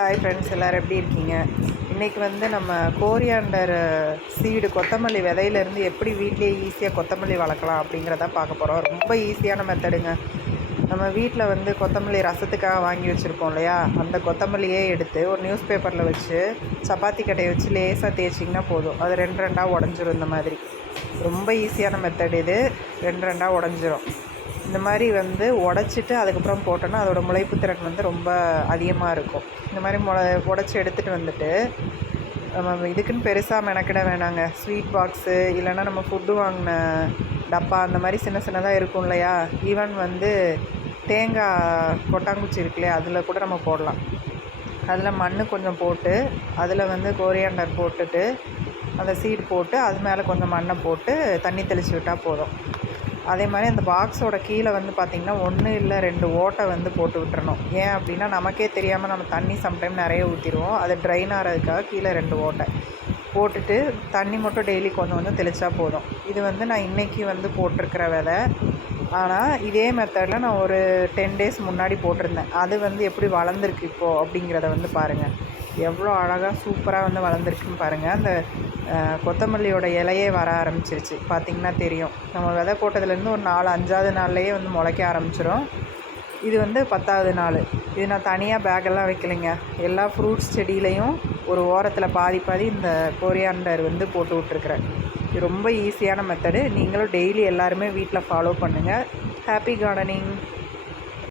Hi friends, எல்லோரும் எப்படி இருக்கீங்க? இன்றைக்கி வந்து நம்ம கோரியாண்டர் சீடு கொத்தமல்லி விதையிலேருந்து எப்படி வீட்டிலேயே ஈஸியாக கொத்தமல்லி வளர்க்கலாம் அப்படிங்கிறத பார்க்க போகிறோம். ரொம்ப ஈஸியான மெத்தடுங்க. நம்ம வீட்டில் வந்து கொத்தமல்லி ரசத்துக்காக வாங்கி வச்சுருப்போம் இல்லையா, அந்த கொத்தமல்லியே எடுத்து ஒரு நியூஸ் பேப்பரில் வச்சு சப்பாத்தி கட்டையை வச்சு லேசாக தேய்ச்சிங்கன்னா போதும். அது ரெண்டு ரெண்டாக உடஞ்சிரும். இந்த மாதிரி ரொம்ப ஈஸியான மெத்தட் இது. ரெண்டு ரெண்டாக உடஞ்சிரும். இந்த மாதிரி வந்து உடச்சிட்டு அதுக்கப்புறம் போட்டோன்னா அதோடய முளைப்பு திறன் வந்து ரொம்ப அதிகமாக இருக்கும். இந்த மாதிரி உடச்சி எடுத்துகிட்டு வந்துட்டு நம்ம இதுக்குன்னு பெருசாக மெனக்கிட வேணாங்க. ஸ்வீட் பாக்ஸு இல்லைன்னா நம்ம ஃபுட்டு வாங்கின டப்பா அந்த மாதிரி சின்ன சின்னதாக இருக்கும் இல்லையா, ஈவன் வந்து தேங்காய் கொட்டாங்குச்சி இருக்கு இல்லையா, அதில் கூட நம்ம போடலாம். அதில் மண் கொஞ்சம் போட்டு அதில் வந்து கோரியாண்டர் போட்டுட்டு அந்த சீடு போட்டு அது மேலே கொஞ்சம் மண்ணை போட்டு தண்ணி தெளித்து விட்டால் போதும். அதே மாதிரி அந்த பாக்ஸோட கீழே வந்து பார்த்திங்கன்னா 1 இல்லை 2 ஓட்டை வந்து போட்டு விட்டுறணும். ஏன் அப்படின்னா நமக்கே தெரியாமல் நம்ம தண்ணி சம்டைம் நிறைய ஊற்றிடுவோம். அது ட்ரைன் ஆகிறதுக்காக கீழே 2 ஓட்டை போட்டுட்டு தண்ணி மட்டும் டெய்லி கொஞ்சம் கொஞ்சம் தெளித்தா போதும். இது வந்து நான் இன்றைக்கி வந்து போட்டிருக்கிற விதை. ஆனால் இதே மெத்தடில் நான் ஒரு 10 days முன்னாடி போட்டிருந்தேன். அது வந்து எப்படி வளர்ந்துருக்கு இப்போது அப்படிங்கிறத வந்து பாருங்கள். எவ்வளோ அழகாக சூப்பராக வந்து வளர்ந்துருக்குன்னு பாருங்கள். அந்த கொத்தமல்லியோட இலையே வர ஆரம்பிச்சிருச்சு. பார்த்திங்கன்னா தெரியும். நம்ம விதை போட்டதுலேருந்து ஒரு 4-5வது நாள்லேயே வந்து முளைக்க ஆரம்பிச்சிடும். இது வந்து 10வது நாள். இது நான் தனியாக பேக்கெல்லாம் வைக்கலைங்க. எல்லா ஃப்ரூட்ஸ் செடியிலையும் ஒரு ஓரத்தில் பாதி பாதி இந்த கோரியாண்டர் வந்து போட்டு விட்ருக்குறேன். இது ரொம்ப ஈஸியான மெத்தடு. நீங்களும் டெய்லி எல்லாருமே வீட்டில் ஃபாலோ பண்ணுங்கள். Happy gardening.